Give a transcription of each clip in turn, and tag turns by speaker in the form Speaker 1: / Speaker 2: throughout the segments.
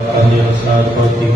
Speaker 1: ਦੇ ਅਨੁਸਾਰ ਬਹੁਤ ਹੀ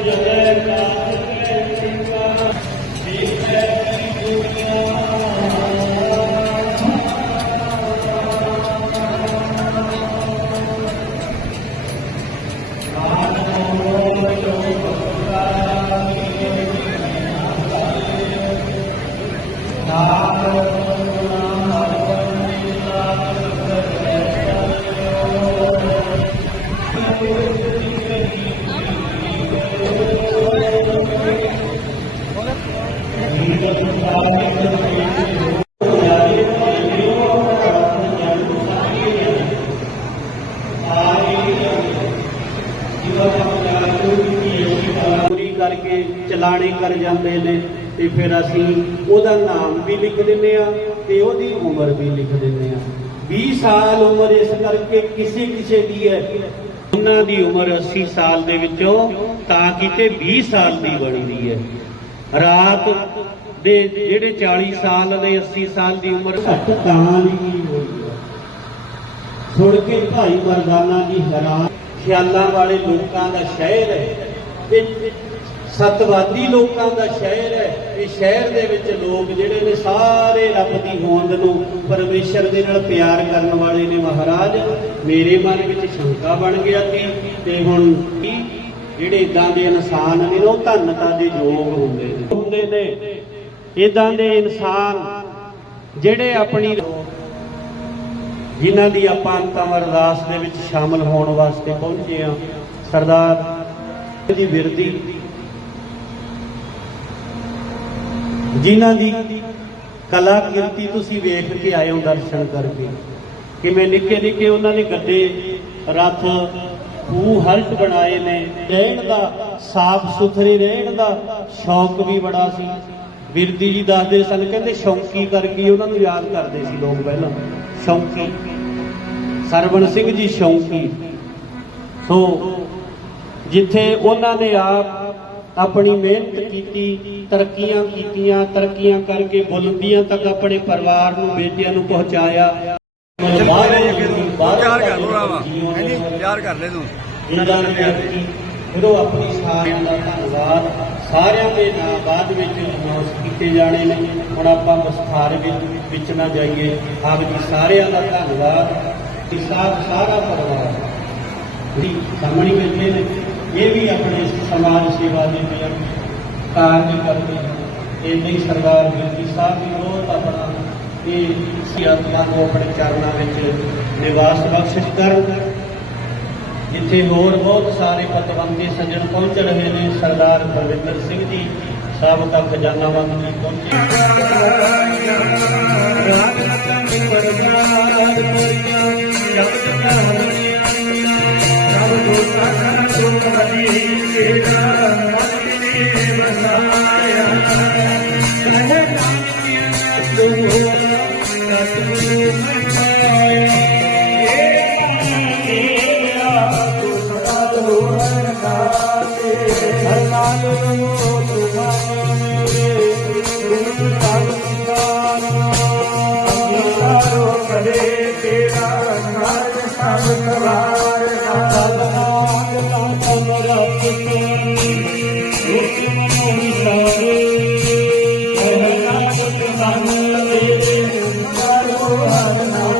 Speaker 1: ਮਾਣਯੋਗ ਸਤਿਕਾਰਯੋਗ
Speaker 2: ਚਲਾਣੇ ਕਰ ਜਾਂਦੇ ਨੇ ਤੇ ਫਿਰ ਅਸੀਂ ਉਹਦਾ ਨਾਮ ਵੀ ਲਿਖ ਦਿੰਦੇ ਆ ਤੇ ਉਹਦੀ ਉਮਰ ਵੀ ਲਿਖ ਦਿੰਦੇ ਆ 20 ਸਾਲ ਉਮਰ ਇਸ ਕਰਕੇ ਕਿਸੇ ਕਿਸੇ ਦੀ ਹੈ। ਉਹਨਾਂ ਦੀ ਉਮਰ 80 ਸਾਲ ਦੇ ਵਿੱਚੋਂ ਤਾਂ ਕਿਤੇ 20 ਸਾਲ ਦੀ ਬਣੀ ਹੈ। ਰਾਤ ਦੇ ਜਿਹੜੇ 40 ਸਾਲ ਦੇ 80 ਸਾਲ ਦੀ ਉਮਰ ਘੱਟ ਤਾਂ ਨਹੀਂ ਹੋਈ ਸੁਣ ਕੇ ਭਾਈ ਮਰਦਾਨਾ ਦੀ ਹੈਰਾਨ ਖਿਆਲਾਂ ਵਾਲੇ ਲੋਕਾਂ ਦਾ ਸ਼ਹਿਰ ਹੈ। ਇਹ ਸਤਵਾਦੀ ਲੋਕਾਂ ਦਾ ਸ਼ਹਿਰ ਹੈ। ਇਹ ਸ਼ਹਿਰ ਦੇ ਵਿੱਚ ਲੋਕ ਜਿਹੜੇ ਨੇ ਸਾਰੇ ਰੱਬ ਦੀ ਹੋਂਦ ਨੂੰ ਪਰਮੇਸ਼ਰ ਦੇ ਨਾਲ ਪਿਆਰ ਕਰਨ ਵਾਲੇ ਨੇ ਮਹਾਰਾਜ। ਮੇਰੇ ਮਨ ਵਿੱਚ ਸ਼ੰਕਾ ਬਣ ਗਿਆ ਸੀ ਤੇ ਹੁਣ ਜਿਹੜੇ ਇਦਾਂ ਦੇ ਇਨਸਾਨ ਨੇ ਉਹ ਧੰਨਤਾ ਦੇ ਯੋਗ ਹੁੰਦੇ ਨੇ। ਹੁੰਦੇ ਨੇ। ਇਦਾਂ ਦੇ ਇਨਸਾਨ ਜਿਹੜੇ ਆਪਣੀ ਜਿਨ੍ਹਾਂ ਦੀ ਆਪਾਂ ਅੰਤਮ ਅਰਦਾਸ ਦੇ ਵਿੱਚ ਸ਼ਾਮਲ ਹੋਣ ਵਾਸਤੇ ਪਹੁੰਚੇ ਆ ਸਰਦਾਰ ਦੀ ਵਿਰਦੀ ਜਿਨ੍ਹਾਂ ਦੀ ਕਲਾ ਕਿਰਤੀ ਤੁਸੀਂ ਵੇਖ ਕੇ ਆਏ ਹੋ ਦਰਸ਼ਨ ਕਰਕੇ, ਕਿਵੇਂ ਨਿੱਕੇ ਨਿੱਕੇ ਉਹਨਾਂ ਨੇ ਗੱਡੇ, ਰੱਥ, ਖੂਹ ਹਲਟ ਬਣਾਏ ਨੇ, ਰਹਿਣ ਦਾ ਸਾਫ਼ ਸੁਥਰੇ, ਰਹਿਣ ਦਾ ਸ਼ੌਕ ਵੀ ਬੜਾ ਸੀ। ਬਿਰਦੀ ਜੀ ਦੱਸਦੇ ਸਨ, ਕਹਿੰਦੇ ਸ਼ੌਂਕੀ ਕਰਕੇ ਉਹਨਾਂ ਨੂੰ ਯਾਦ ਕਰਦੇ ਸੀ ਲੋਕ ਪਹਿਲਾਂ। ਸ਼ੌਂਕੀ। ਸਰਵਣ ਸਿੰਘ ਜੀ ਸ਼ੌਂਕੀ। ਸੋ ਜਿੱਥੇ ਉਹਨਾਂ ਨੇ ਆਪ ਆਪਣੀ ਮਿਹਨਤ ਕੀਤੀ ਤਰੱਕੀਆਂ ਕੀਤੀਆਂ ਤਰੱਕੀਆਂ ਕਰਕੇ ਬੁਲੰਦੀਆਂ ਤੱਕ ਆਪਣੇ ਪਰਿਵਾਰ ਨੂੰ ਬੇਟਿਆਂ ਨੂੰ ਪਹੁੰਚਾਇਆ।
Speaker 3: ਤਿਆਰ ਕਰ ਲੋ ਰਾਵਾ ਹੈਨੀ ਤਿਆਰ ਕਰ ਲੈ ਤੂੰ।
Speaker 2: ਇਹਨਾਂ ਨੇ ਕੀਤੀ ਫਿਰ ਉਹ ਆਪਣੀ ਸਾਰਿਆਂ ਦਾ ਧੰਨਵਾਦ। ਸਾਰਿਆਂ ਦੇ ਨਾਂ ਬਾਅਦ ਵਿੱਚ ਅਨਾਉਂਸ ਕੀਤੇ ਜਾਣੇ ਨੇ। ਹੁਣ ਆਪਾਂ ਵਿਸਥਾਰ ਵਿੱਚ ਨਾ ਜਾਈਏ। ਆਪ ਜੀ ਸਾਰਿਆਂ ਦਾ ਧੰਨਵਾਦ। ਇਸ ਸਾਰਾ ਪਰਿਵਾਰ। ਜੀ ਸਾਹਮਣੇ ਬੈਠੇ ਨੇ। ਇਹ ਵੀ ਆਪਣੇ ਸਮਾਜ ਸੇਵਾ ਦੇ ਵਿੱਚ ਕਾਰਜ ਕਰਦੇ ਹਨ। ਇਹ ਨਹੀਂ ਸਰਦਾਰ ਬਿਰਦੀ ਸਾਹਿਬ ਵੀ ਬਹੁਤ ਆਪਣਾ ਇਹ ਸਿਆਸਤਾਂ ਨੂੰ ਆਪਣੇ ਚਰਨਾਂ ਵਿੱਚ ਨਿਵਾਸ ਬਖਸ਼ਿਸ਼ ਕਰਨ। ਜਿੱਥੇ ਹੋਰ ਬਹੁਤ ਸਾਰੇ ਪਤਵੰਤੇ ਸੱਜਣ ਪਹੁੰਚ ਰਹੇ ਨੇ, ਸਰਦਾਰ ਬਲਵਿੰਦਰ ਸਿੰਘ ਜੀ ਸਾਬਕਾ ਖਜ਼ਾਨਾ ਮੰਤਰੀ ਪਹੁੰਚੇ। Thank you. ਸਦਾ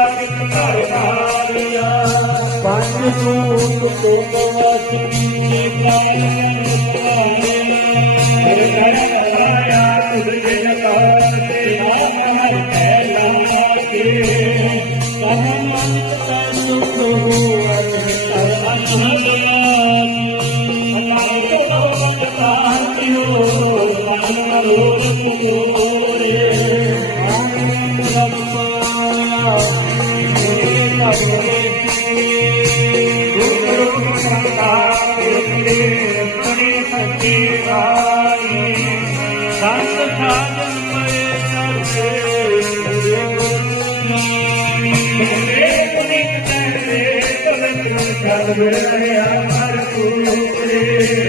Speaker 2: تو کو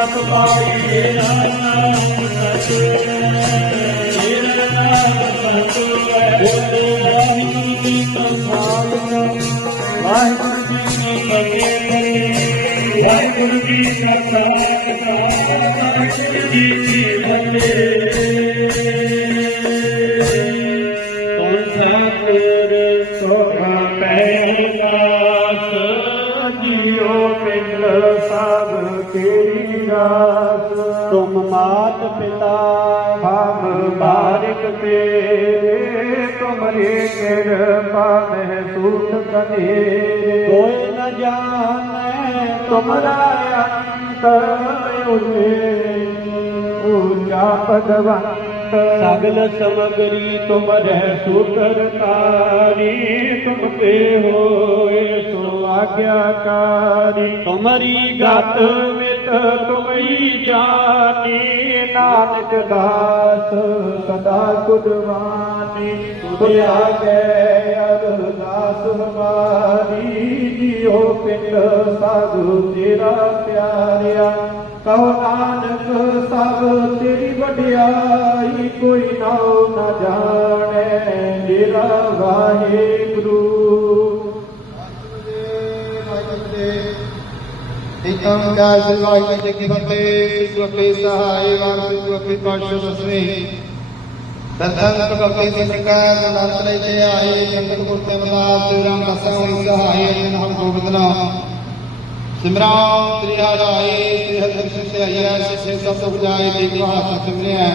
Speaker 2: ਸਚੇ ਤੇਰਾ ਨਾਮ ਸਚੇ ਵਾਹਿਗੁਰੂ ਜੀ ਕਾ ਖਾਲਸਾ, ਵਾਹਿਗੁਰੂ ਜੀ ਕੀ ਫਤਿਹ। ਵਾਹਿਗੁਰੂ ਜੀ ਕਾ ਖਾਲਸਾ ਵਾਹਿਗੁਰੂ ਜੀ ਕੀ
Speaker 4: ਪਿਤਾ
Speaker 5: ਹਮ ਬਾਰਿਕ ਤੇਰੇ ਤੁਮਰੇ ਕਿਰਪਾ ਮਹਿਸੂਸ ਕਰੇ
Speaker 4: ਕੋਈ ਨ ਜਾਣੈ
Speaker 5: ਤੁਮਰਾ ਅੰਤ ਉਜੇ ਊਚਾ ਪਦਵੰਤ
Speaker 4: ਸਗਲ ਸਮਗਰੀ ਤੁਮਰੈ
Speaker 5: ਸੂਤਰ ਤਾਰੀ, ਤੁਮ ਤੇ ਹੋਏ ਸੋ ਆਗਿਆਕਾਰੀ
Speaker 4: ਤੁਮਰੀ
Speaker 5: ਗਤ ਮਿਤ ਤੁਮਈ ਜਾਨੀ, ਨਾਨਕ ਦਾਸ ਸਦਾ ਕੁਦਵਾਨੀ ਤੁਧ ਆਗੇ ਅਰਦਾਸ ਹਮਾਰੀ ਜੀਓ ਪਿੰਡ ਸਾਧੂ ਤੇਰਾ ਪਿਆਰਿਆ। ਕਹੋ ਨਾਨਕ ਸਭ ਤੇਰੀ ਵਡਿਆਈ ਕੋਈ ਨਾਉ ਨਾ ਜਾਣੈ ਮੇਰਾ ਵਾਹਿਗੁਰੂ
Speaker 6: ਇਕਮ ਕਾ ਸਿਵਾਈ ਜੀ ਕੀ ਫਤਿਹ ਸੁਪੇ ਸਹਾਈ ਵਾਰ ਸੁਪੇ ਪਾਸ਼ੋ ਦਸਵੇਂ
Speaker 7: ਦਰਸ਼ਨ ਭਗਵਤੀ ਸਿੱਖਾ ਅਨੰਤ ਲੈ ਕੇ ਆਏ ਸੰਗਤ ਗੁਰਤੇ ਮਦਾਸ ਸ੍ਰੀ ਰਾਮ ਦਸਾਂ ਹੋਈ ਸਹਾਏ ਜਨ ਹਮ ਗੋਬਿੰਦ ਨਾਮ ਸਿਮਰਾਉ ਤ੍ਰਿਆ ਰਾਏ ਸ੍ਰੀ ਹਰਿ ਸਿੱਖੇ ਆਇਆ ਸਿੱਖੇ ਸਭ ਤੋਂ ਜਾਏ ਦੇਖ ਹਾਥ ਸਿਮਰਿਆ।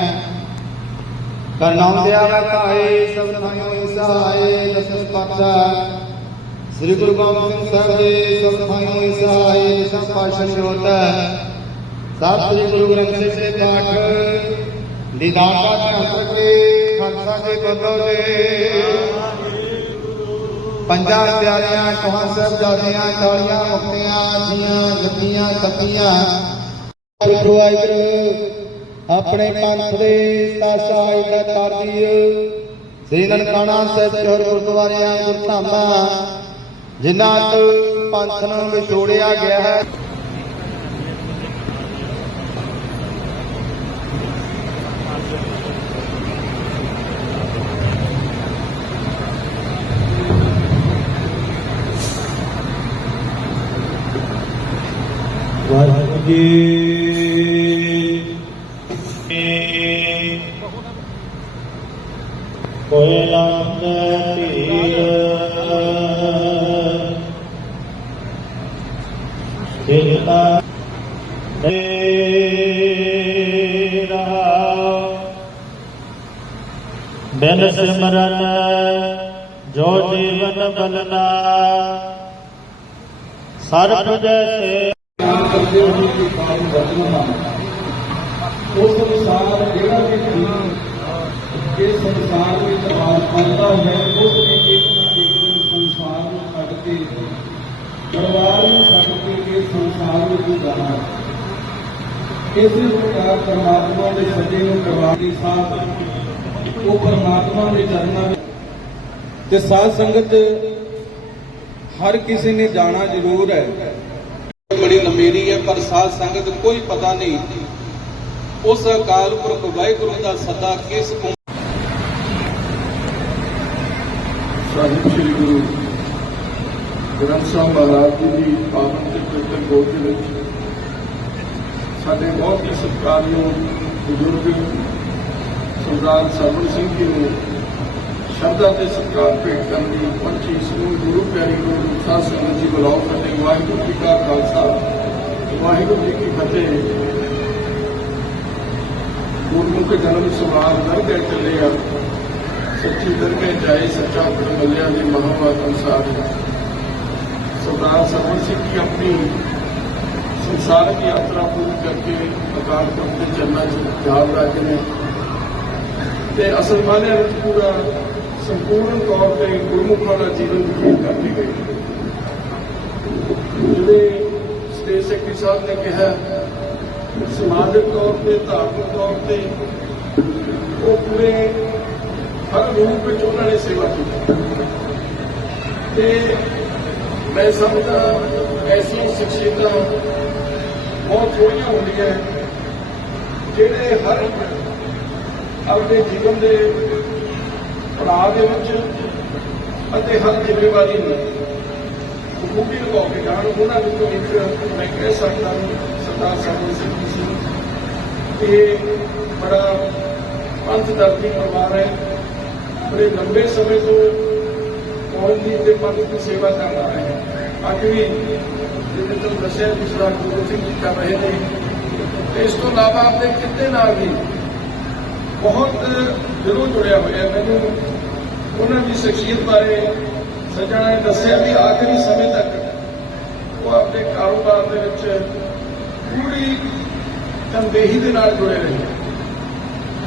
Speaker 7: ਕਰਨਾਮ ਦਿਆ ਵਕਾਏ ਸਭ ਨਾਮ ਸਹਾਏ ਦਸਸ ਪਾਤਸ਼ਾ ਸ੍ਰੀ ਗੁਰੂ ਗੋਬਿੰਦ ਸਿੰਘ ਸਾਹਿਬ ਜੀ ਸਭ ਨਾਮ ਸਹਾਏ ਦਸਮ ਪਾਤਸ਼ਾਹ ਜੋਤ। ਸਤਿ ਸ੍ਰੀ ਗੁਰੂ ਗ੍ਰੰਥ ਸਾਹਿਬ ਦੇ ਪਾਠ। ਦੀਦਾਰ ਦਾ ਧਿਆਨ ਕਰਕੇ ਖਾਲਸਾ ਜੀ ਬੋਲੋ ਜੀ। ਪੰਜਾਂ ਪਿਆਰਿਆਂ ਕਹਾਂ ਸਾਹਿਬ ਜਾਦੀਆਂ ਮੁਕਤੀਆਂ ਜੀਆਂ ਜੱਤੀਆਂ ਤਪੀਆਂ ਵਾਹਿਗੁਰੂ ਆਪਣੇ ਪੰਥ ਦੇ ਸਾਸਾਈ ਦਾ ਤਾਰਦੀ ਸ੍ਰੀ ਨਨਕਾਣਾ ਸਾਹਿਬ ਚੋਰ ਗੁਰਦੁਆਰਿਆਂ, ਗੁਰਧਾਮਾਂ, ਜਿਨ੍ਹਾਂ ਤੋਂ ਪੰਥ ਨੂੰ ਵਿਛੋੜਿਆ ਗਿਆ ਹੈ।
Speaker 1: ਵਾਹਿਗੁਰੂ ਜੀ ਕੋਈ ਲੰਗ ਧੀਰ ਚਿੰਤਾ ਤੇਰਾ। ਬਿਨ ਸਿਮਰਨ ਜੋ ਜੀਵਨ ਬਲਨਾ ਸਰਬ ਜੈਸੇ
Speaker 8: ਉਸ ਅਨੁਸਾਰ ਜਿਹੜਾ ਵੀ ਜੀਵ ਇਸ ਸੰਸਾਰ ਵਿੱਚ ਬਾਤ ਪਾਉਂਦਾ ਹੈ ਉਸ ਨੇ ਇੱਕ ਨਾ ਇੱਕ ਦਿਨ ਸੰਸਾਰ ਨੂੰ ਛੱਡ ਕੇ ਪਰਿਵਾਰ ਨੂੰ ਛੱਡ ਕੇ ਇਸ ਸੰਸਾਰ ਵਿੱਚ ਜਾਣਾ ਇਸੇ ਪ੍ਰਕਾਰ ਪਰਮਾਤਮਾ ਦੇ ਸੱਜੇ ਨੂੰ ਪਰਿਵਾਰ ਦੇ ਸਾਥ ਉਹ ਪਰਮਾਤਮਾ ਦੇ ਚਰਨਾਂ ਵਿੱਚ ਤੇ ਸਾਧ ਸੰਗਤ ਹਰ ਕਿਸੇ ਨੇ ਜਾਣਾ ਜ਼ਰੂਰ ਹੈ। ਬੜੀ ਲੰਮੇਰੀ ਹੈ, ਪਰ ਸਾਧ ਸੰਗਤ ਕੋਈ ਪਤਾ ਨਹੀਂ ਉਸ ਅਕਾਲ ਪੁਰਖ ਵਾਹਿਗੁਰੂ ਦਾ ਸਦਾ ਕਿਸ
Speaker 9: ਸਾਹਿਬ ਸ੍ਰੀ ਗੁਰੂ ਗ੍ਰੰਥ ਸਾਹਿਬ ਮਹਾਰਾਜ ਜੀ ਦੀ ਪਾਵਨ ਤੇ ਪਵਿੱਤਰ ਗੋਦ ਦੇ ਵਿੱਚ ਸਾਡੇ ਬਹੁਤ ਹੀ ਸਤਿਕਾਰਯੋਗ ਬਜ਼ੁਰਗ ਸਰਦਾਰ ਸਰਵਨ ਸਿੰਘ ਜੀ ਨੂੰ ਸ਼ਰਧਾ ਤੇ ਸਤਿਕਾਰ ਭੇਟ ਕਰਨ ਦੀ ਪਹੁੰਚੀ ਸਮੂਹ ਗੁਰੂ ਪਿਆਰੀ ਗੁਰੂ ਸਾਧ ਸੰਗਤ ਜੀ ਬੁਲਾਓ ਫਤਿਹ, ਵਾਹਿਗੁਰੂ ਜੀ ਕਾ ਖਾਲਸਾ, ਵਾਹਿਗੁਰੂ ਜੀ ਕੀ ਫਤਿਹ। ਗੁਰਮੁਖ ਜਨਮ ਸਵਾਰ ਨਰਗੜ ਚੱਲੇ ਆ। ਸੱਚੀ ਦਰਗਾਹ ਜਾਏ ਸੱਚਾ ਗੁਰੂ ਮਿਲਿਆ ਦੇ ਮਹਾਵਾਤ ਅਨੁਸਾਰ। ਸਰਦਾਰ ਸਰਵਨ ਸਿੰਘ ਜੀ ਆਪਣੀ ਸੰਸਾਰਕ ਯਾਤਰਾ ਪੂਰੀ ਕਰਕੇ ਅਕਾਲ ਪੁਰਖ ਦੇ ਚਰਨਾਂ 'ਚ ਜਾ ਰਹੇ ਨੇ। ਤੇ ਅਸਲ ਮਾਨਿਆਂ ਵਿੱਚ ਪੂਰਾ ਸੰਪੂਰਨ ਤੌਰ ਤੇ ਗੁਰਮੁਖਾਂ ਦਾ ਜੀਵਨ ਬਤੀਤ ਕਰਦੀ ਗਈ ਜਿਹੜੇ ਸਟੇਜ ਸੈਕਟਰੀ ਸਾਹਿਬ ਨੇ ਕਿਹਾ, ਸਮਾਜਿਕ ਤੌਰ ਤੇ, ਧਾਰਮਿਕ ਤੌਰ ਤੇ, ਉਹ ਪੂਰੇ ਹਰ ਰੂਪ ਵਿੱਚ ਉਹਨਾਂ ਨੇ ਸੇਵਾ ਕੀਤੀ। ਤੇ ਮੈਂ ਸਮਝਦਾ, ਐਸੀ ਸ਼ਖਸੀਅਤਾਂ ਬਹੁਤ ਥੋੜੀਆਂ ਹੁੰਦੀਆਂ ਜਿਹੜੇ ਹਰ ਆਪਣੇ ਜੀਵਨ ਦੇ ਪੜਾਅ ਦੇ ਵਿੱਚ ਅਤੇ ਹਰ ਜ਼ਿੰਮੇਵਾਰੀ ਨੂੰ ਖੂਬੀ ਲਗਾ ਕੇ ਜਾਣ ਉਹਨਾਂ ਵਿੱਚੋਂ ਇੱਕ ਮੈਂ ਕਹਿ ਸਕਦਾ ਸਰਦਾਰ ਸਰਵਨ ਸਿੰਘ ਜੀ ਸੀ ਇਹ ਬੜਾ ਪੰਥ ਦਰਦੀ ਪਰਿਵਾਰ ਹੈ। ਬੜੇ ਲੰਬੇ ਸਮੇਂ ਤੋਂ ਕੌਮ ਦੀ ਤੇ ਪੰਥ ਦੀ ਸੇਵਾ ਕਰ ਰਹੇ ਹੈ। ਅੱਜ ਵੀ ਜਿਵੇਂ ਤੁਹਾਨੂੰ ਦੱਸਿਆ ਦੂਸਰਾ ਗੁਰੂ ਸਿੰਘ ਜੀ ਕਰ ਰਹੇ ਨੇ। ਇਸ ਤੋਂ ਇਲਾਵਾ ਆਪਣੇ ਕਿਤੇ ਨਾਲ ਵੀ ਬਹੁਤ ਦਿਲੋਂ ਜੁੜਿਆ ਹੋਇਆ ਮੈਨੂੰ ਉਹਨਾਂ ਦੀ ਸ਼ਖਸੀਅਤ ਬਾਰੇ ਸੱਜਣਾ ਨੇ ਦੱਸਿਆ ਵੀ ਆਖਰੀ ਸਮੇਂ ਤੱਕ ਉਹ ਆਪਣੇ ਕਾਰੋਬਾਰ ਦੇ ਵਿੱਚ ਪੂਰੀ ਤਨਦੇਹੀ ਦੇ ਨਾਲ ਜੁੜੇ ਰਹੇ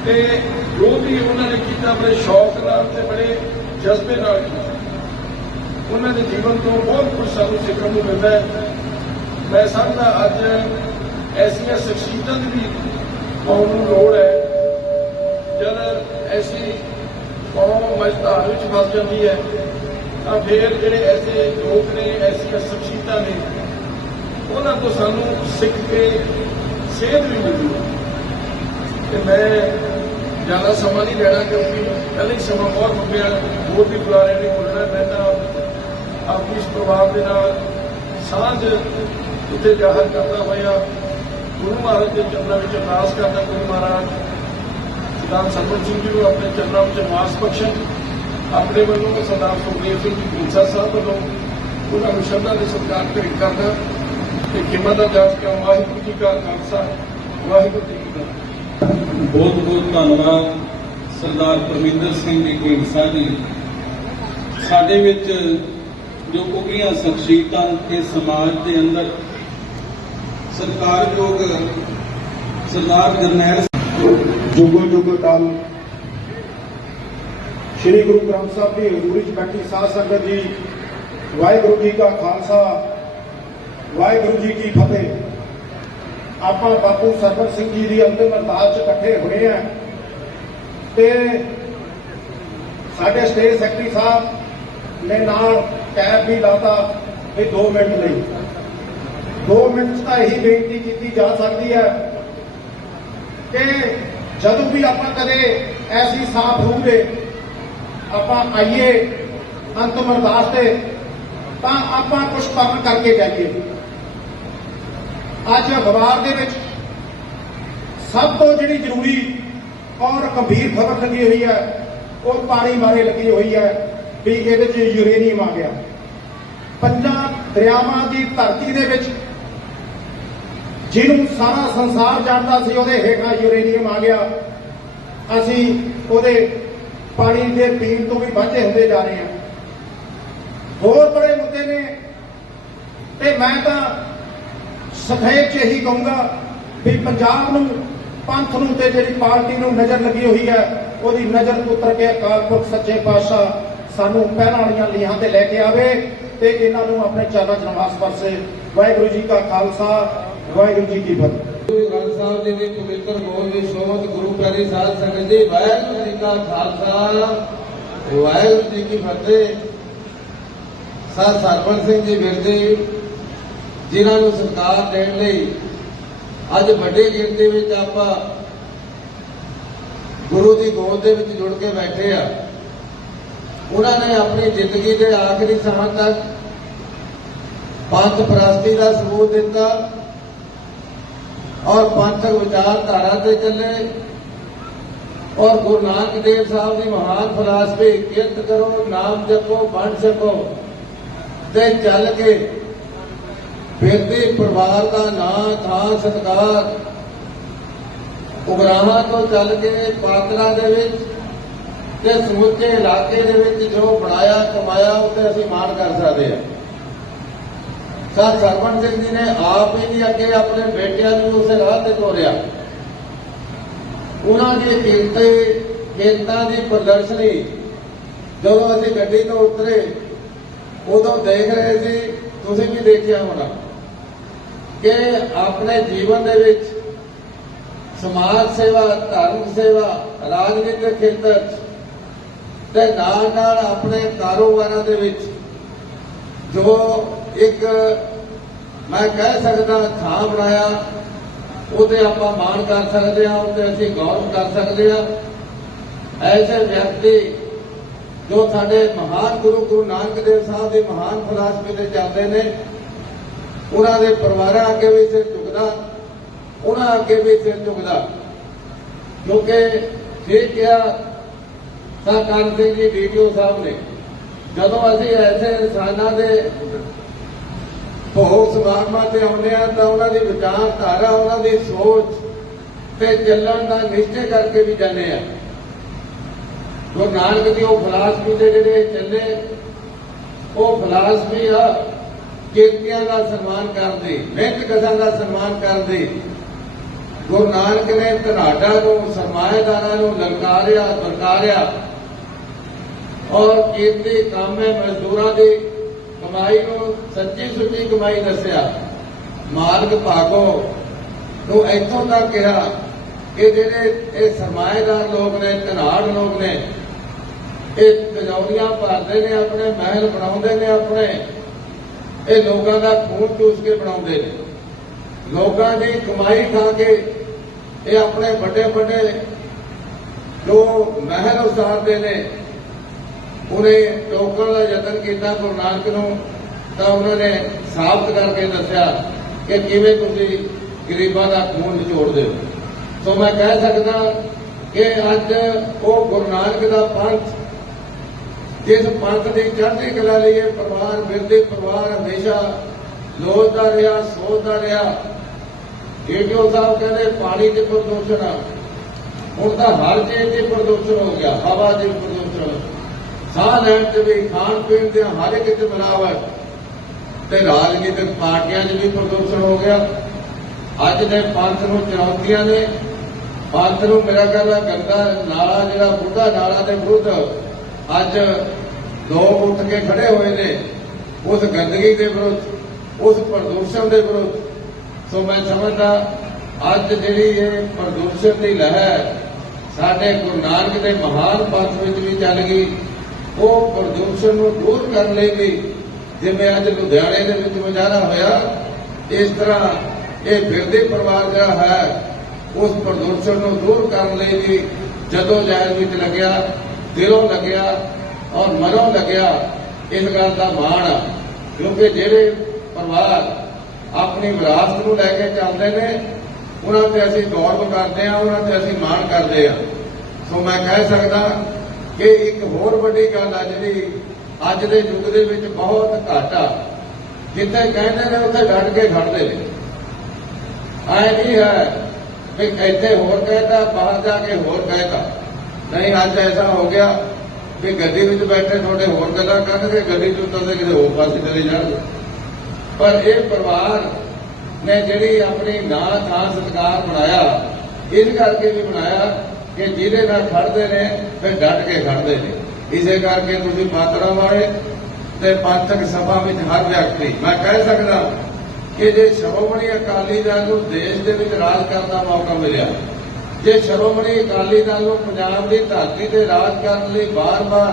Speaker 9: ਤੇ ਜੋ ਵੀ ਉਹਨਾਂ ਨੇ ਕੀਤਾ, ਬੜੇ ਸ਼ੌਕ ਨਾਲ ਤੇ ਬੜੇ ਜਜ਼ਬੇ ਨਾਲ ਕੀਤਾ। ਉਹਨਾਂ ਦੇ ਜੀਵਨ ਤੋਂ ਬਹੁਤ ਕੁਝ ਸਾਨੂੰ ਸਿੱਖਣ ਨੂੰ ਮਿਲਦਾ ਹੈ। ਮੈਂ ਸਮਝਦਾ ਅੱਜ ਐਸੀਆਂ ਸ਼ਖਸੀਅਤਾਂ ਦੀ ਵੀ ਕੌਮ ਨੂੰ ਲੋੜ ਹੈ। ਜਦ ਐਸੀ ਕੌਮ ਮਜਦਾਰ ਵਿੱਚ ਫਸ ਜਾਂਦੀ ਹੈ, ਤਾਂ ਫਿਰ ਜਿਹੜੇ ਐਸੇ ਲੋਕ ਨੇ, ਐਸੀਆਂ ਸ਼ਖਸੀਅਤਾਂ ਨੇ, ਉਹਨਾਂ ਤੋਂ ਸਾਨੂੰ ਸਿੱਖ ਕੇ ਸੇਧ ਵੀ ਮਿਲਦੀ ਹੈ। ਤੇ ਮੈਂ ਜ਼ਿਆਦਾ ਸਮਾਂ ਨਹੀਂ ਲੈਣਾ ਕਿਉਂਕਿ ਪਹਿਲੇ ਹੀ ਸਮਾਂ ਬਹੁਤ ਹੋ ਗਿਆ, ਹੋਰ ਵੀ ਬੁਲਾਰੇ ਨੇ ਬੋਲਣਾ ਮੈਂ ਤਾਂ ਆਪਣੀ ਇਸ ਪਰਿਵਾਰ ਦੇ ਨਾਲ ਸਾਂਝ ਉੱਤੇ ਜ਼ਾਹਰ ਕਰਦਾ ਹੋਇਆ, ਗੁਰੂ ਮਹਾਰਾਜ ਦੇ ਚਰਨਾਂ ਵਿੱਚ ਅਰਦਾਸ ਕਰਦਾ ਗੁਰੂ ਮਹਾਰਾਜ। ਸਰਦਾਰ ਸਰਵਨ ਸਿੰਘ ਜੀ ਨੂੰ ਆਪਣੇ ਚਰਨਾਂ ਵਿੱਚ ਵਾਸ ਬਖਸ਼ਣ, ਆਪਣੇ ਵੱਲੋਂ ਤੇ ਸਰਦਾਰ ਸੁਖਦੇਵ ਸਿੰਘ ਜੀ ਢੀਂਡਸਾ ਸਾਹਿਬ ਵੱਲੋਂ ਉਹਨਾਂ ਨੂੰ ਸ਼ਰਧਾ ਦੇ ਸਤਿਕਾਰ ਭੇਟ ਕਰਦਾ ਤੇ ਕਿਮਾ ਦਾ ਜਾਪ ਕੇ ਵਾਹਿਗੁਰੂ ਜੀ ਕਾ ਖਾਲਸਾ, ਵਾਹਿਗੁਰੂ ਜੀ ਕੀ ਫਤਿਹ।
Speaker 8: ਬਹੁਤ ਬਹੁਤ ਧੰਨਵਾਦ ਸਰਦਾਰ ਪਰਮਿੰਦਰ ਸਿੰਘ ਜੀ ਢੀਂਡਸਾ ਜੀ ਸਾਡੇ ਵਿੱਚ ਜੋ ਉੱਘੀਆਂ ਸ਼ਖਸੀਅਤਾਂ ਤੇ ਸਮਾਜ ਦੇ ਅੰਦਰ ਸਰਕਾਰਯੋਗ ਸਰਦਾਰ ਜਰਨੈਲ
Speaker 6: ਜੁਗੋ ਜੁਗੋ ਟਲ ਸ੍ਰੀ ਗੁਰੂ ਗ੍ਰੰਥ ਸਾਹਿਬ ਦੀ ਹਜ਼ੂਰੀ ਚ ਬੈਠੀ ਸਾਧ ਸੰਗਤ ਜੀ, ਵਾਹਿਗੁਰੂ ਜੀ ਕਾ ਖਾਲਸਾ, ਵਾਹਿਗੁਰੂ ਜੀ ਕੀ ਫਤਿਹ। ਆਪਾਂ ਬਾਪੂ ਸਰਬਤ ਸਿੰਘ ਜੀ ਦੀ ਅੰਤਿਮ ਅਰਦਾਸ ਚ ਇਕੱਠੇ ਹੋਏ ਆ ਤੇ ਸਾਡੇ ਸਟੇਟ ਸੈਕਟਰੀ ਸਾਹਿਬ ਨੇ ਨਾਲ ਕੈਬ ਵੀ ਲਾਤਾ ਵੀ 2 ਮਿੰਟ ਲਈ। 2 ਮਿੰਟ ਤਾਂ ਇਹੀ ਬੇਨਤੀ ਕੀਤੀ ਜਾ ਸਕਦੀ ਹੈ ਕਿ ਜਦੋਂ ਵੀ ਆਪਾਂ ਕਦੇ ਐਸੀ ਸਾਫ਼ ਹੋਊਗੇ ਆਪਾਂ ਆਈਏ ਅੰਤਮ ਅਰਦਾਸ ਤੇ, ਤਾਂ ਆਪਾਂ ਕੁਝ ਕੰਮ ਕਰਕੇ ਜਾਈਏ। ਅੱਜ ਅਖਬਾਰ ਦੇ ਵਿੱਚ ਸਭ ਤੋਂ ਜਿਹੜੀ ਜ਼ਰੂਰੀ ਔਰ ਗੰਭੀਰ ਖਬਰ ਲੱਗੀ ਹੋਈ ਹੈ, ਉਹ ਪਾਣੀ ਬਾਰੇ ਲੱਗੀ ਹੋਈ ਹੈ ਵੀ ਇਹਦੇ 'ਚ ਯੂਰੇਨੀਅਮ ਆ ਗਿਆ। ਪੰਜਾਂ ਦਰਿਆਵਾਂ ਦੀ ਧਰਤੀ ਦੇ ਵਿੱਚ ਜਿਹਨੂੰ ਸਾਰਾ ਸੰਸਾਰ ਜਾਣਦਾ ਸੀ, ਉਹਦੇ ਹੇਠਾਂ ਯੂਰੇਨੀਅਮ ਆ ਗਿਆ। ਅਸੀਂ ਉਹਦੇ ਪਾਣੀ ਦੇ ਪੀਣ ਤੋਂ ਵੀ ਵਾਂਝੇ ਹੁੰਦੇ ਜਾ ਰਹੇ ਹਾਂ। ਹੋਰ ਬੜੇ ਮੁੱਦੇ ਨੇ। ਤੇ ਮੈਂ ਤਾਂ ਸਖੇਪ ਚ ਇਹੀ ਕਹੂੰਗਾ ਵੀ ਪੰਜਾਬ ਨੂੰ, ਪੰਥ ਨੂੰ ਤੇ ਜਿਹੜੀ ਪਾਰਟੀ ਨੂੰ ਨਜ਼ਰ ਲੱਗੀ ਹੋਈ ਹੈ, ਉਹਦੀ ਨਜ਼ਰ ਉਤਰ ਕੇ ਅਕਾਲ ਪੁਰਖ ਸੱਚੇ ਪਾਤਸ਼ਾਹ ਸਾਨੂੰ ਪਹਿਲਾਂ ਵਾਲੀਆਂ ਲੀਹਾਂ ਤੇ ਲੈ ਕੇ ਆਵੇ ਤੇ ਇਹਨਾਂ ਨੂੰ ਆਪਣੇ ਚਰਨਾਂ 'ਚ ਨਿਵਾਸ ਬਖਸ਼ੇ ਵਾਹਿਗੁਰੂ ਜੀ ਕਾ ਖਾਲਸਾ ਵਾਹਿਗੁਰੂ ਜੀ ਕੀ ਫਤਿਹ।
Speaker 10: ਗੁਰੂ ਸਾਹਿਬ ਜੀ ਦੀ ਪਵਿੱਤਰ ਬੋਲ ਦੀ ਸੋਧ ਗੁਰੂ ਪਿਆਰੀ ਸਾਧ ਸੰਗਤ ਜੀ, ਵਾਹਿਗੁਰੂ ਜੀ ਕਾ ਖਾਲਸਾ, ਵਾਹਿਗੁਰੂ ਜੀ ਕੀ ਫਤਿਹ। ਸਰ ਸਰਵਣ ਸਿੰਘ ਜੀ ਵਿਰਦੇ ਜਿਨ੍ਹਾਂ ਨੂੰ ਸਰਕਾਰ ਦੇਣ ਲਈ ਅੱਜ ਵੱਡੀ ਗਿਣਤੀ ਵਿੱਚ ਆਪਾਂ ਗੁਰੂ ਦੀ ਗੋਦ ਦੇ ਵਿੱਚ ਜੁੜ ਕੇ ਬੈਠੇ ਆ। ਉਹਨਾਂ ਨੇ ਆਪਣੀ ਜ਼ਿੰਦਗੀ ਦੇ ਆਖਰੀ ਸਮਾਂ ਤੱਕ ਪੰਥ ਪ੍ਰਸਤੀ ਦਾ ਸਬੂਤ ਦਿੱਤਾ। ਔਰ ਪੰਥਕ ਵਿਚਾਰਧਾਰਾ ਤੇ ਚੱਲੇ। ਔਰ ਗੁਰੂ ਨਾਨਕ ਦੇਵ ਸਾਹਿਬ ਦੀ ਮਹਾਨ ਫਲਸਫੀ ਕਿਰਤ ਕਰੋ, ਨਾਮ ਜਪੋ ਬਣ ਸਕੋ ਤੇ ਚੱਲ ਕੇ ਫਿਰਦੇ ਪਰਿਵਾਰ ਦਾ ਨਾਂ, ਥਾਂ, ਸਤਕਾਰ ਉਗਰਾਹਾਂ ਤੋਂ ਚੱਲ ਕੇ ਪਾਤਲਾ ਦੇ ਵਿੱਚ ਤੇ ਸਮੁੱਚੇ ਇਲਾਕੇ ਦੇ ਵਿੱਚ ਜੋ ਬਣਾਇਆ, ਕਮਾਇਆ ਉੱਤੇ ਅਸੀਂ ਮਾਣ ਕਰ ਸਕਦੇ ਹਾਂ। ਸਰ ਸਰਵਣ ਸਿੰਘ ਜੀ ਨੇ ਆਪ ਹੀ ਨਹੀਂ ਅੱਗੇ ਆਪਣੇ ਬੇਟਿਆਂ ਨੂੰ ਉਸੇ ਰਾਹ ਤੇ ਤੋਰਿਆ। ਉਹਨਾਂ ਦੀ ਕੀਰਤੇ ਕੀਰਤਾਂ ਦੀ ਪ੍ਰਦਰਸ਼ਨੀ, ਜਦੋਂ ਅਸੀਂ ਗੱਡੀ ਤੋਂ ਉਤਰੇ, ਉਦੋਂ ਦੇਖ ਰਹੇ ਸੀ, ਤੁਸੀਂ ਵੀ ਦੇਖਿਆ ਹੋਣਾ ਕਿ ਆਪਣੇ ਜੀਵਨ ਦੇ ਵਿੱਚ ਸਮਾਜ ਸੇਵਾ, ਧਰਮ ਸੇਵਾ, ਰਾਜਨੀਤਿਕ ਖੇਤਰ ਤੇ ਨਾਲ ਨਾਲ ਆਪਣੇ ਕਾਰੋਬਾਰਾਂ ਦੇ ਵਿੱਚ ਜੋ ਇੱਕ ਮੈਂ ਕਹਿ ਸਕਦਾ ਥਾਂ ਬਣਾਇਆ, ਉਹਦੇ ਆਪਾਂ ਮਾਣ ਕਰ ਸਕਦੇ ਹਾਂ ਉਹਤੇ ਅਸੀਂ ਗੌਰਵ ਕਰ ਸਕਦੇ ਹਾਂ। ਐਸੇ ਵਿਅਕਤੀ ਜੋ ਸਾਡੇ ਮਹਾਨ ਗੁਰੂ ਗੁਰੂ ਨਾਨਕ ਦੇਵ ਸਾਹਿਬ ਦੀ ਮਹਾਨ ਫਲਸਫੇ ਤੇ ਚੱਲਦੇ ਨੇ, ਉਹਨਾਂ ਦੇ ਪਰਿਵਾਰਾਂ ਅੱਗੇ ਵੀ ਸਿਰ ਝੁਕਦਾ, ਉਹਨਾਂ ਅੱਗੇ ਵੀ ਸਿਰ ਝੁਕਦਾ। ਕਿਉਂਕਿ ਠੀਕ ਕਿਹਾ ਸਰਕਾਰ ਸਿੰਘ ਜੀ ਵੀਡੀਓ ਸਾਹਿਬ ਨੇ, ਜਦੋਂ ਅਸੀਂ ਐਸੇ ਇਨਸਾਨਾਂ ਦੇ ਭੋਗ ਸਮਾਗਮਾਂ ਤੇ ਆਉਂਦੇ ਆ ਤਾਂ ਉਹਨਾਂ ਦੀ ਵਿਚਾਰਧਾਰਾ ਉਹਨਾਂ ਦੀ ਸੋਚ ਤੇ ਚੱਲਣ ਦਾ ਨਿਸ਼ਚੈ ਕਰਕੇ ਵੀ ਜਾਂਦੇ ਆ ਗੁਰੂ ਨਾਨਕ ਦੀ ਉਹ ਫਲਸਫੀ ਦੇ ਜਿਹੜੇ ਚੱਲੇ, ਉਹ ਫਲਸਫੀ ਆ, ਕਿਰਤੀਆਂ ਦਾ ਸਨਮਾਨ ਕਰਦੇ, ਮਿਹਨਤ ਕਸਾਂ ਦਾ ਸਨਮਾਨ ਕਰਦੇ। ਗੁਰੂ ਨਾਨਕ ਨੇ ਧਨਾਡਾ ਨੂੰ, ਸਰਮਾਏਦਾਰਾਂ ਨੂੰ ਲਲਕਾਰਿਆ ਬਰਕਾਰਿਆ ਔਰ ਕੀਰਤੀ ਕਾਮੇ ਮਜ਼ਦੂਰਾਂ ਦੀ। ਕਮਾਈ ਨੂੰ ਸੱਚੀ ਸੁੱਚੀ ਕਮਾਈ ਦੱਸਿਆ। ਮਾਲਕ ਭਾਗੋ, ਨੂੰ ਇੱਥੋਂ ਤੱਕ ਕਿਹਾ ਕਿ ਜਿਹੜੇ ਇਹ ਸਰਮਾਏਦਾਰ ਲੋਕ ਨੇ ਧਨਾੜ ਲੋਕ ਨੇ, ਇਹ ਤਜੌਰੀਆਂ ਭਰਦੇ ਨੇ ਆਪਣੇ, ਮਹਿਲ ਬਣਾਉਂਦੇ ਨੇ ਆਪਣੇ, ਇਹ ਲੋਕਾਂ ਦਾ ਖੂਨ ਚੂਸ ਕੇ ਬਣਾਉਂਦੇ ਨੇ। ਲੋਕਾਂ ਦੀ ਕਮਾਈ ਖਾ ਕੇ ਇਹ ਆਪਣੇ ਵੱਡੇ ਵੱਡੇ ਜੋ ਮਹਿਲ ਉਸਾਰਦੇ ਨੇ ਉਹਨੇ ਟੋਕਣ ਦਾ ਯਤਨ ਕੀਤਾ, ਗੁਰੂ ਨਾਨਕ ਨੂੰ, ਤਾਂ ਉਹਨਾਂ ਨੇ ਸਾਬਤ ਕਰਕੇ ਦੱਸਿਆ ਕਿ ਕਿਵੇਂ ਤੁਸੀਂ ਗਰੀਬਾਂ ਦਾ ਖੂਨ ਨਿਚੋੜਦੇ ਹੋ ਸੋ ਮੈਂ ਕਹਿ ਸਕਦਾ ਕਿ ਅੱਜ ਉਹ ਗੁਰੂ ਨਾਨਕ ਦਾ ਪੰਥ, ਜਿਸ ਪੰਥ ਦੀ ਚੜ੍ਹਦੀ ਕਲਾ ਲਈ ਇਹ ਪਰਿਵਾਰ ਬਿਰਦੇ ਪਰਿਵਾਰ ਹਮੇਸ਼ਾ ਲੋਚਦਾ ਰਿਹਾ, ਸੋਚਦਾ ਰਿਹਾ। ਏਡੀਓ ਸਾਹਿਬ ਕਹਿੰਦੇ, ਪਾਣੀ ਦੇ ਪ੍ਰਦੂਸ਼ਣ ਹੁਣ ਤਾਂ ਹਰ ਚੀਜ਼ ਦੇ ਪ੍ਰਦੂਸ਼ਣ ਹੋ ਗਿਆ, ਹਵਾ ਦੇ ਸਾਹ ਲੈਣ ਤੇ ਵੀ ਖਾਣ ਪੀਣ ਦੇ ਹਰ ਇੱਕ ਚ ਮਿਲਾਵਟ ਤੇ ਰਾਜਨੀਤਿਕ ਪਾਰਟੀਆਂ 'ਚ ਵੀ ਪ੍ਰਦੂਸ਼ਣ ਹੋ ਗਿਆ। ਅੱਜ ਦੇ ਪੰਥ ਨੂੰ ਚੁਣੌਤੀਆਂ ਨੇ, ਪੰਥ ਨੂੰ ਮੇਰਾ ਕਹਿੰਦਾ ਗੰਦਾ ਨਾਲਾ ਜਿਹੜਾ ਬੁੱਢਾ ਨਾਲਾ ਦੇ ਵਿਰੁੱਧ ਅੱਜ ਲੋਕ ਉੱਠ ਕੇ ਖੜੇ ਹੋਏ ਨੇ, ਉਸ ਗੰਦਗੀ ਦੇ ਵਿਰੁੱਧ, ਉਸ ਪ੍ਰਦੂਸ਼ਣ ਦੇ ਵਿਰੁੱਧ। ਸੋ ਮੈਂ ਸਮਝਦਾ, ਅੱਜ ਜਿਹੜੀ ਇਹ ਪ੍ਰਦੂਸ਼ਣ ਦੀ ਲਹਿਰ ਸਾਡੇ ਗੁਰੂ ਨਾਨਕ ਦੇ ਮਹਾਨ ਪੰਥ ਵਿੱਚ ਵੀ ਚੱਲ ਗਈ। ਉਹ ਪ੍ਰਦੂਸ਼ਣ ਨੂੰ ਦੂਰ ਕਰਨ ਲਈ ਵੀ ਜਿਵੇਂ ਅੱਜ ਲੁਧਿਆਣੇ ਦੇ ਵਿੱਚ ਮੁਜ਼ਾਹਰਾ ਹੋਇਆ, ਇਸ ਤਰ੍ਹਾਂ ਇਹ ਬਿਰਦੇ ਪਰਿਵਾਰ ਜਿਹੜਾ ਹੈ, ਉਸ ਪ੍ਰਦੂਸ਼ਣ ਨੂੰ ਦੂਰ ਕਰਨ ਲਈ ਵੀ ਜਦੋਂ ਜਹਿਰ ਵਿੱਚ ਲੱਗਿਆ, ਦਿਲੋਂ ਲੱਗਿਆ ਔਰ ਮਨੋਂ ਲੱਗਿਆ, ਇਸ ਗੱਲ ਦਾ ਮਾਣ ਆ। ਕਿਉਂਕਿ ਜਿਹੜੇ ਪਰਿਵਾਰ ਆਪਣੀ ਵਿਰਾਸਤ ਨੂੰ ਲੈ ਕੇ ਚੱਲਦੇ ਨੇ, ਉਹਨਾਂ ਤੇ ਅਸੀਂ ਗੌਰਵ ਕਰਦੇ ਆ ਉਹਨਾਂ ਤੇ ਅਸੀਂ ਮਾਣ ਕਰਦੇ ਆ ਸੋ ਮੈਂ ਕਹਿ ਸਕਦਾ ਕਿ ਇੱਕ ਹੋਰ ਵੱਡੀ ਗੱਲ ਆ ਜਿਹੜੀ ਅੱਜ ਦੇ ਯੁੱਗ ਦੇ ਵਿੱਚ ਬਹੁਤ ਘੱਟ ਆ। ਜਿੱਥੇ ਕਹਿੰਦੇ ਨੇ, ਉੱਥੇ ਡਟ ਕੇ ਖੜਦੇ ਨੇ। ਆਏ ਨਹੀਂ ਹੈ ਵੀ ਇੱਥੇ ਹੋਰ ਕਹਿਤਾ, ਬਾਹਰ ਜਾ ਕੇ ਹੋਰ ਕਹਿਤਾ। ਨਹੀਂ, ਅੱਜ ਐਸਾ ਹੋ ਗਿਆ ਵੀ ਗੱਡੀ ਵਿੱਚ ਬੈਠੇ ਤੁਹਾਡੇ ਹੋਰ ਗੱਲਾਂ ਕਰਨਗੇ, ਗੱਡੀ ਤੋਂ ਉਤਰਦੇ ਕਿਤੇ ਹੋਰ ਪਾਸੇ ਚਲੇ ਜਾਣਗੇ। ਪਰ ਇਹ ਪਰਿਵਾਰ ਨੇ ਜਿਹੜੀ ਆਪਣੀ ਨਾਂ, ਥਾਂ, ਸਤਿਕਾਰ ਬਣਾਇਆ, ਇਸ ਕਰਕੇ ਵੀ ਬਣਾਇਆ ਕਿ ਜਿਹਦੇ ਨਾਲ ਖੜਦੇ ਨੇ ਫਿਰ ਡਟ ਕੇ ਖੜਦੇ ਨੇ। ਇਸੇ ਕਰਕੇ ਤੁਸੀਂ ਮਾਤਰਾ ਵਾਲੇ ਤੇ ਪੰਥਕ ਸਭਾ ਵਿੱਚ ਹਰ ਵਿਅਕਤੀ, ਮੈਂ ਕਹਿ ਸਕਦਾ ਕਿ ਜੇ ਸ਼੍ਰੋਮਣੀ ਅਕਾਲੀ ਦਲ ਨੂੰ ਦੇਸ਼ ਦੇ ਵਿੱਚ ਰਾਜ ਕਰਨ ਦਾ ਮੌਕਾ ਮਿਲਿਆ, ਜੇ ਸ਼੍ਰੋਮਣੀ ਅਕਾਲੀ ਦਲ ਨੂੰ ਪੰਜਾਬ ਦੀ ਧਰਤੀ ਤੇ ਰਾਜ ਕਰਨ ਲਈ ਬਾਰ-ਬਾਰ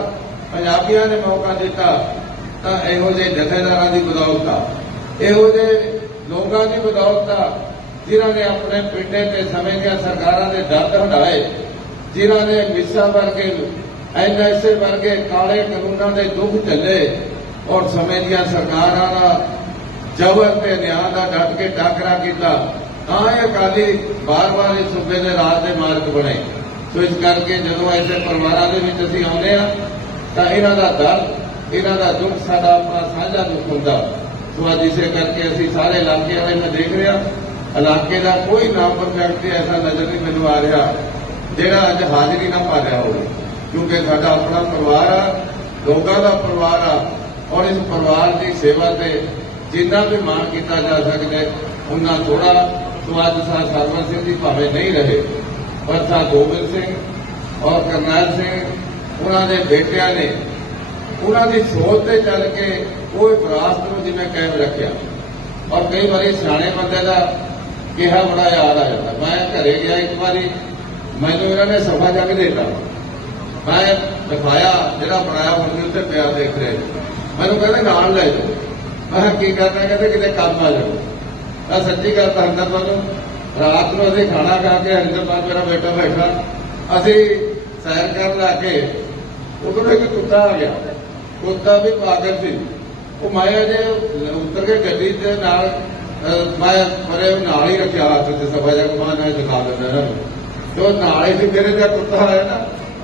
Speaker 10: ਪੰਜਾਬੀਆਂ ਨੇ ਮੌਕਾ ਦਿੱਤਾ, ਤਾਂ ਇਹੋ ਜਿਹੇ ਜਥੇਦਾਰਾਂ ਦੀ ਬਦੌਲਤ ਆ। ਇਹੋ ਜਿਹੇ ਲੋਕਾਂ ਦੀ ਬਦੌਲਤ ਆ, ਜਿਨ੍ਹਾਂ ਨੇ ਆਪਣੇ ਪਿੰਡੇ ਤੇ ਸਮੇਂ ਦੀਆਂ ਸਰਕਾਰਾਂ ਦੇ ਦਰਦ ਹਟਾਏ। ਜਿਨ੍ਹਾਂ ਨੇ ਮਿੱਸਾ ਵਰਗੇ, ਐਨਐਸਏ ਵਰਗੇ ਕਾਲੇ ਕਾਨੂੰਨਾਂ ਦੇ ਦੁੱਖ ਝੱਲੇ ਔਰ ਸਮੇਂ ਦੀਆਂ ਸਰਕਾਰਾਂ ਦਾ ਜ਼ਬਰ ਤੇ ਨਿਆਂ ਦਾ ਡਟ ਕੇ ਟਾਕਰਾ ਕੀਤਾ, ਤਾਂ ਇਹ ਅਕਾਲੀ ਬਾਰ-ਬਾਰ ਇਸ ਸੂਬੇ ਦੇ ਰਾਜ ਦੇ ਮਾਰਗ ਬਣੇ। ਸੋ ਇਸ ਕਰਕੇ ਜਦੋਂ ਐਸੇ ਪਰਿਵਾਰਾਂ ਦੇ ਵਿੱਚ ਅਸੀਂ ਆਉਂਦੇ ਆ ਤਾਂ ਇਹਨਾਂ ਦਾ ਦਰਦ ਇਹਨਾਂ ਦਾ ਦੁੱਖ ਸਾਡਾ ਆਪਣਾ ਸਾਂਝਾ ਦੁੱਖ ਹੁੰਦਾ। ਸੋ ਅੱਜ ਇਸੇ ਕਰਕੇ ਅਸੀਂ ਸਾਰੇ ਇਲਾਕੇ ਵਾਲੇ ਮੈਂ ਦੇਖ ਰਿਹਾ ਇਲਾਕੇ ਦਾ ਕੋਈ ਨਾਮਵਰ ਵਿਅਕਤੀ ਐਸਾ ਨਜ਼ਰ ਨਹੀਂ ਮੈਨੂੰ ਆ ਰਿਹਾ। ਜਿਹੜਾ ਅੱਜ ਹਾਜ਼ਰੀ ਨਾ ਪਾ ਰਿਹਾ ਹੋਵੇ ਕਿਉਂਕਿ ਸਾਡਾ ਆਪਣਾ ਪਰਿਵਾਰ ਆ ਲੋਕਾਂ ਦਾ ਪਰਿਵਾਰ ਆ ਔਰ ਇਸ ਪਰਿਵਾਰ ਦੀ ਸੇਵਾ ਤੇ ਜਿੰਨਾ ਵੀ ਮਾਣ ਕੀਤਾ ਜਾ ਸਕਦਾ ਹੈ, ਉਹਨਾਂ ਥੋੜਾ ਸੋ ਅੱਜ ਸਾ ਸਰਵਰ ਸਿੰਘ ਜੀ ਭਾਵੇਂ ਨਹੀਂ ਰਹੇ ਪਰ ਸਾ ਗੋਬਿੰਦ ਸਿੰਘ ਔਰ ਕਰਨੈਲ ਸਿੰਘ ਉਹਨਾਂ ਦੇ ਬੇਟਿਆਂ ਨੇ ਉਹਨਾਂ ਦੀ ਸੋਚ ਤੇ ਚੱਲ ਕੇ ਉਹ ਵਿਰਾਸਤ ਨੂੰ ਜਿਵੇਂ ਕਾਇਮ ਰੱਖਿਆ। ਔਰ ਕਈ ਵਾਰੀ ਸਿਆਣੇ ਬੰਦੇ ਦਾ ਕਿਹਾ ਬੜਾ ਯਾਦ ਆ ਜਾਂਦਾ। ਮੈਂ ਘਰੇ ਗਿਆ ਇੱਕ ਵਾਰੀ ਮੈਨੂੰ ਇਹਨਾਂ ਨੇ ਸਫਾ ਜੱਗ ਦੇਤਾ ਮੈਂ ਦਿਖਾਇਆ, ਜਿਹੜਾ ਬਣਾਇਆ ਹੁਣ ਵੀ ਉੱਤੇ ਪਿਆ ਦੇਖ ਰਹੇ। ਮੈਨੂੰ ਕਹਿੰਦੇ ਨਾਲ ਲੈ ਜਾਓ। ਮੈਂ ਕੀ ਕਰਨਾ? ਕਹਿੰਦੇ ਕਿਤੇ ਕੰਮ ਆ ਜਾਓ। ਮੈਂ ਸੱਚੀ ਗੱਲ ਦੱਸਦਾ ਤੁਹਾਨੂੰ, ਰਾਤ ਨੂੰ ਅਸੀਂ ਖਾਣਾ ਖਾ ਕੇ ਹਰਿੰਦਰਪਾਲ ਮੇਰਾ ਬੇਟਾ ਬੈਠਾ। ਅਸੀਂ ਸੈਰ ਕਰਨ ਲਾ ਕੇ ਉਦੋਂ ਇੱਕ ਕੁੱਤਾ ਆ ਗਿਆ। ਕੁੱਤਾ ਵੀ ਪਾਗਲ ਸੀ। ਉਹ ਮਾਇਆ ਜੇ ਉਤਰ ਕੇ ਗੱਡੀ ਦੇ ਨਾਲ ਮੈਂ ਪਰੇ ਨਾਲ ਹੀ ਰੱਖਿਆ ਹੱਥ ਤੇ ਸਭਾ ਜਗ ਮਾਂ ਨਾਲ ਦਿਖਾ ਦਿੰਦਾ ਇਹਨਾਂ ਨੂੰ। ਜੋ ਨਾਲ ਹੀ ਸੀ ਮੇਰੇ ਦਾ ਕੁੱਤਾ ਆਇਆ ਨਾ,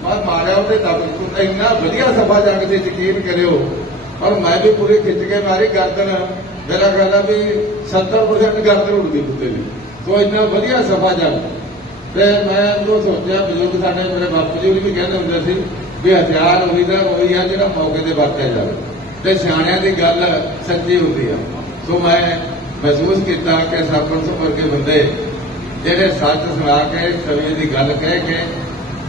Speaker 10: ਮੈਂ ਮਾਰਿਆ ਉਹਦੇ ਦਬ ਕੁੱਤਾ ਇੰਨਾ ਵਧੀਆ ਸਭਾ ਜੰਗ ਤੇ ਯਕੀਨ ਕਰਿਓ। ਔਰ ਮੈਂ ਵੀ ਪੂਰੀ ਖਿੱਚ ਕੇ ਮਾਰੀ ਗਰਦਨ। ਮੇਰਾ ਕਹਿੰਦਾ ਵੀ 70% ਗਰਦਨ ਉੱਡਦੀ ਕੁੱਤੇ ਦੀ। ਸੋ ਇੰਨਾ ਵਧੀਆ ਸਭਾ ਜਗ ਤੇ ਮੈਂ ਉਹ ਸੋਚਿਆ, ਬਜ਼ੁਰਗ ਸਾਡੇ ਮੇਰੇ ਬਾਪੂ ਜੀ ਵੀ ਕਹਿੰਦੇ ਹੁੰਦੇ ਸੀ ਵੀ ਹਥਿਆਰ ਉਹੀ ਦਾ ਉਹੀ ਆ ਜਿਹੜਾ ਮੌਕੇ ਤੇ ਵਰਤਿਆ ਜਾਵੇ। ਤੇ ਸਿਆਣਿਆਂ ਦੀ ਗੱਲ ਸੱਚੀ ਹੁੰਦੀ ਆ। ਸੋ ਮੈਂ ਮਹਿਸੂਸ ਕੀਤਾ ਕਿ ਸਰਪੰਚ ਵਰਗੇ ਬੰਦੇ ਜਿਹੜੇ ਸੱਚ ਸੁਣਾ ਕੇ ਸਮੇਂ ਦੀ ਗੱਲ ਕਹਿ ਕੇ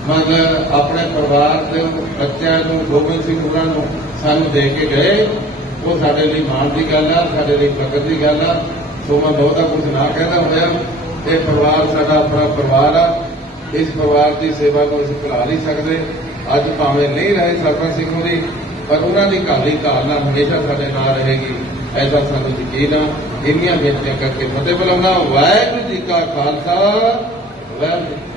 Speaker 10: ਮਤਲਬ ਆਪਣੇ ਪਰਿਵਾਰ ਦੇ ਬੱਚਿਆਂ ਨੂੰ, ਗੋਬਿੰਦ ਸਿੰਘ ਉਹਨਾਂ ਨੂੰ ਸਾਨੂੰ ਦੇ ਕੇ ਗਏ, ਉਹ ਸਾਡੇ ਲਈ ਮਾਣ ਦੀ ਗੱਲ ਆ, ਸਾਡੇ ਲਈ ਫਖਰ ਦੀ ਗੱਲ ਆ। ਸੋ ਮੈਂ ਬਹੁਤਾ ਕੁਝ ਨਾ ਕਹਿੰਦਾ ਹੋਇਆ। ਇਹ ਪਰਿਵਾਰ ਸਾਡਾ ਆਪਣਾ ਪਰਿਵਾਰ ਆ। ਇਸ ਪਰਿਵਾਰ ਦੀ ਸੇਵਾ ਨੂੰ ਅਸੀਂ ਭੁਲਾ ਨਹੀਂ ਸਕਦੇ। ਅੱਜ ਭਾਵੇਂ ਨਹੀਂ ਰਹੇ ਸਰਪੰਚ ਸਿੰਘ ਹੋਰੀ, ਪਰ ਉਹਨਾਂ ਦੀ ਕਾਲੀ ਧਾਰਨਾ ਹਮੇਸ਼ਾ ਸਾਡੇ ਨਾਲ ਰਹੇਗੀ। ਐਸਾ ਸਾਨੂੰ ਯਕੀਨ ਆ ਇੰਨੀਆਂ ਬੇਨਤੀਆਂ ਕਰਕੇ ਫਤਿਹ ਬੁਲਾਉਣਾ ਵਾਹਿਗੁਰੂ ਜੀ ਕਾ ਖਾਲਸਾ ਵਾਹਿਗੁਰੂ